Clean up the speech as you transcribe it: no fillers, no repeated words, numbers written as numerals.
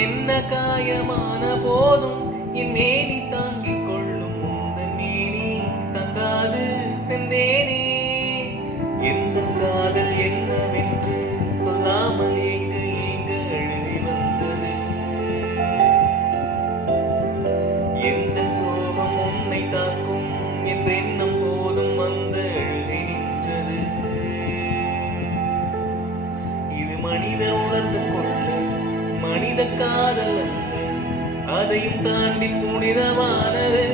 என்ன காயமான போதும் என் மேனி தாங்கிக் கொள்ளும் உந்தன் மேனி தங்காது செந்தேனே. எந்த காதல் என்னவென்று சொல்லாமல் ஏங்க ஏங்க எழுதி வந்தது. எந்த சோகம் உன்னை தாக்கும் என்ற எண்ணம் போதும் வந்து எழுதி நின்றது. இது மனிதர் உணர்ந்து கொள்ள மனித காதல் அல்ல, அதையும் தாண்டி புனிதமானது.